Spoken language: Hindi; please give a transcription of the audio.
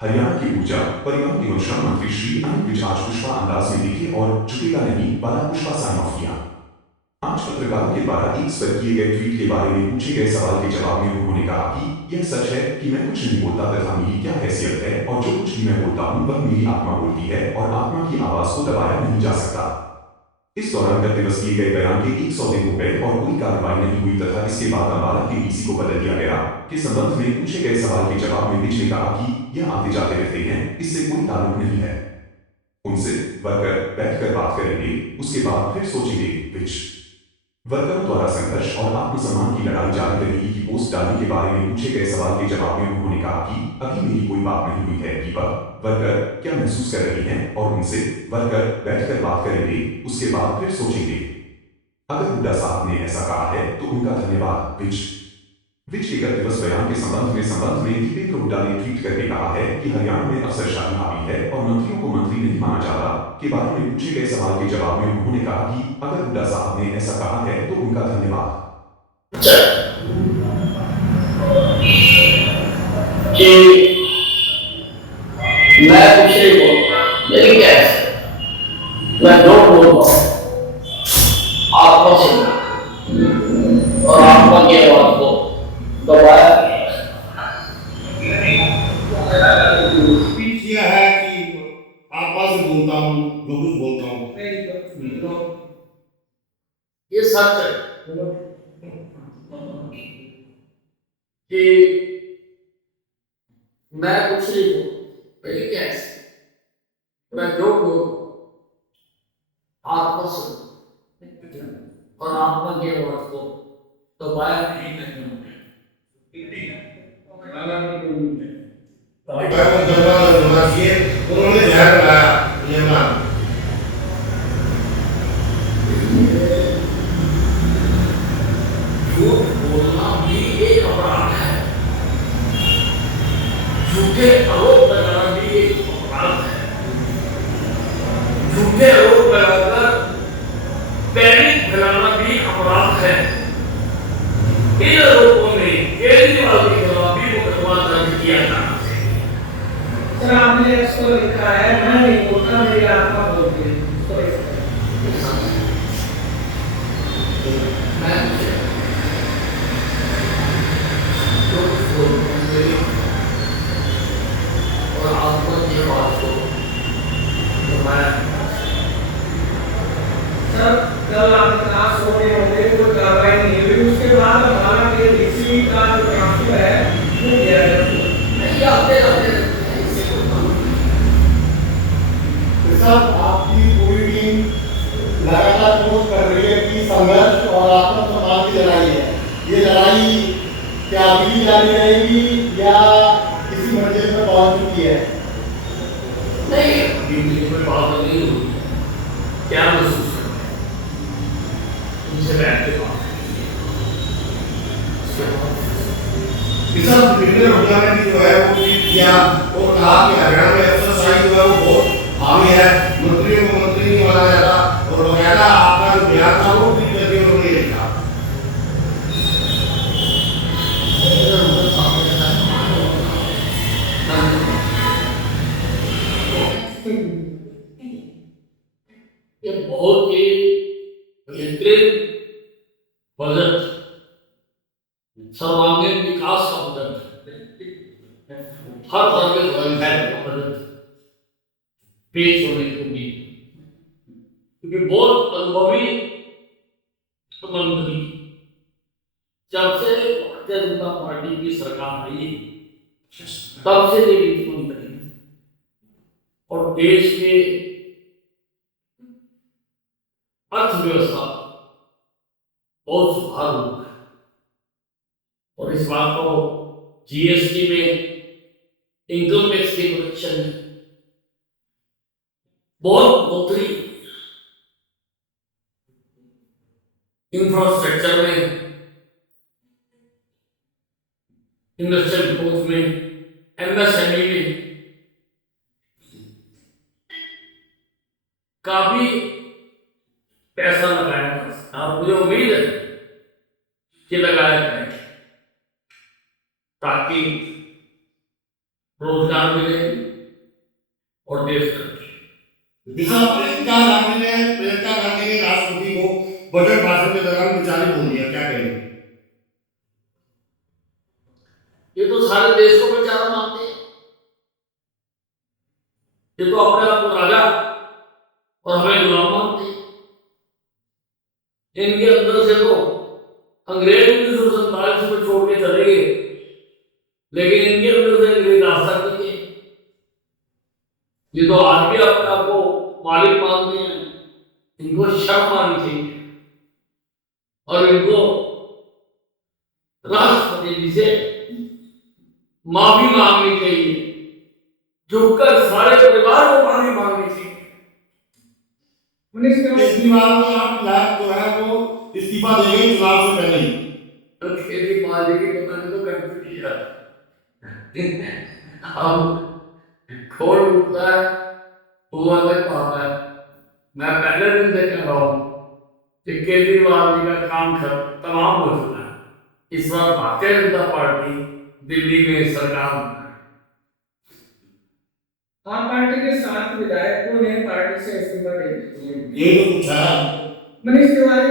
हरियाणा की ऊर्जा परिवहन एवं श्रम मंत्री श्री अनिल विज आज पुष्पा अंदाज में दिखे और झुकेगा नहीं वाला पुष्पा साइन ऑफ किया। आज पत्रकारों के द्वारा एक्स पर किए गए ट्वीट के बारे में पूछे गए सवाल के जवाब में उन्होंने कहा कि यह सच है कि मैं कुछ नहीं बोलता तथा मेरी क्या हैसियत है और जो कुछ भी मैं बोलता हूँ वह मेरी आत्मा बोलती है और आत्मा की आवाज को दबाया नहीं जा सकता। इस दौरान गत दिवस किए गए बयान के 100 दिन हो गए और कोई कार्रवाई नहीं हुई तथा इसके बाद अम्बाला के डीसी को बदल दिया गया। के संबंध में पूछे गए सवाल के जवाब में विज ने कहा कि यह आते जाते रहते हैं, इससे कोई ताल्लुक नहीं है। उनसे वर्कर बैठकर बात करेंगे, उसके बाद फिर सोचेंगे। विच वर्करों द्वारा संघर्ष और आत्मसम्मान की लड़ाई जारी रहेगी की पोस्ट डालने के बारे में पूछे गए सवाल के जवाब में उन्होंने कहा कि अभी मेरी कोई बात नहीं हुई है कि वह वर्कर क्या महसूस कर रही हैं और उनसे वर्कर बैठकर बात करेंगे, उसके बाद फिर सोचेंगे। अगर हुड्डा साहब ने ऐसा कहा है तो उनका धन्यवाद। विच के गत दिवस बयान के संबंध में दीपेंद्र हुड्डा ने ट्वीट करके कहा है कि हरियाणा में अफसरशाही हावी है और मंत्रियों को मंत्री नहीं माना जाता। के बारे में पूछे गए सवाल के जवाब में उन्होंने कहा कि अगर हुड्डा साहब ने ऐसा कहा है तो उनका धन्यवाद। कि मैं कुछ नहीं बोलता, मेरी क्या है, मैं जो बोलता हूँ आत्मा से और आत्मा की आवाज को दबाया किया है कि आत्मा से बोलता हूँ, जो कुछ बोलता हूँ। ये सच है कि मैं कुछ नहीं बोलता, मेरी क्या है, मैं जो बोलता आत्मा से और आत्मा की आवाज को दबाया नहीं करना। उन्होंने ध्यान लगाया नियमना झूठ बोलना भी एक अपराध है, झूठे आरोप लगाना भी एक अपराध है, झूठे आरोप लगाकर पैनिक फैलाना भी अपराध है। इन आरोपों में केजरीवाल के खिलाफ भी मुकदमा दर्ज किया जाना चाहिए। सर आपने इसको लिखा है मैं नहीं बोलता, मेरी आत्मा बोलती है। मैं जो कुछ बोलता हूँ मेरी और आत्मा की आवाज को दबाया। सर कल आप क्लास हो रहे होंगे, कोई कार्रवाई नहीं हुई, उसके बाद हमारा के डीसी का जो ट्रांसफर है वो किया गया। नहीं आते सब आपकी पूरी टीम लगातार कोशिश कर रही है कि संघर्ष और आत्मसम्मान की लड़ाई है। ये लड़ाई क्या अभी भी जारी रहेगी या किसी मंजिल पर पहुंच चुकी है? नहीं अभी मुझे कोई बात नहीं हुई, क्या महसूस उनसे बैठ के बात किसान विभिन्न रोजगार की जो है वो ट्वीट किया और कहा कि हरियाणा में एक्सरसाइज जो है वो बहुत हावी है, मंत्रियों को मंत्री नहीं माना जाता और वगैरह आपका जो बयान था वो ट्वीट करके उन्होंने लिखा। ये बहुत ही बेहतरीन बजट, सर्वांगीण विकास का बजट, हर तरह के वेलफेयर का बजट पेश होने की उम्मीद, क्योंकि बहुत अनुभवी मंत्री जब से भारतीय जनता पार्टी की सरकार आई तब से ये वित्त मंत्री और देश के अर्थव्यवस्था बहुत सुधार हुआ है और इस बात को जीएसटी में इनकम टैक्स के कलेक्शन में बहुत बढ़ोतरी, इंफ्रास्ट्रक्चर में, इंडस्ट्रियल ग्रोथ में, एमएसएमई में काफी पैसा लगाया और मुझे उम्मीद है कि लगाया जाए ताकि रोजगार मिलेगी और देश तरक्की। प्रियंका गांधी ने राष्ट्रपति को बजट भाषण के दौरान विचारित बोल दिया, क्या कहेंगे? ये तो सारे देश को बेचारा मानते हैं, ये तो अपने आप को राजा और हमें गुलाम मानते हैं। इनके अंदर से तो अंग्रेज 1947 में छोड़ के चले गए, लेकिन इनके अंदर से अंग्रेज रास्ता नहीं है। ये तो आज भी अपने आप को मालिक मानते हैं। इनको शर्म आनी चाहिए और इनको राष्ट्रपति जी से माफी मांगनी चाहिए, झुककर सारे परिवार को माफी मांगनी चाहिए। केजरीवाल को आप लाभ जो है वो इस्तीफा देंगे चुनाव से पहले ही। तो केजरीवाल जी की पता नहीं तो कर चुकी है। अब खोल उठता है वो अलग बात है। मैं पहले दिन से कह रहा हूँ कि केजरीवाल जी का काम तमाम हो चुका है। इस बार भारतीय जनता पार्टी दिल्ली में सरकार में है। आप पार्टी के 7 विधायकों ने पार्टी से इस्तीफा दे दिया। ये तो पूछा मनीष तिवारी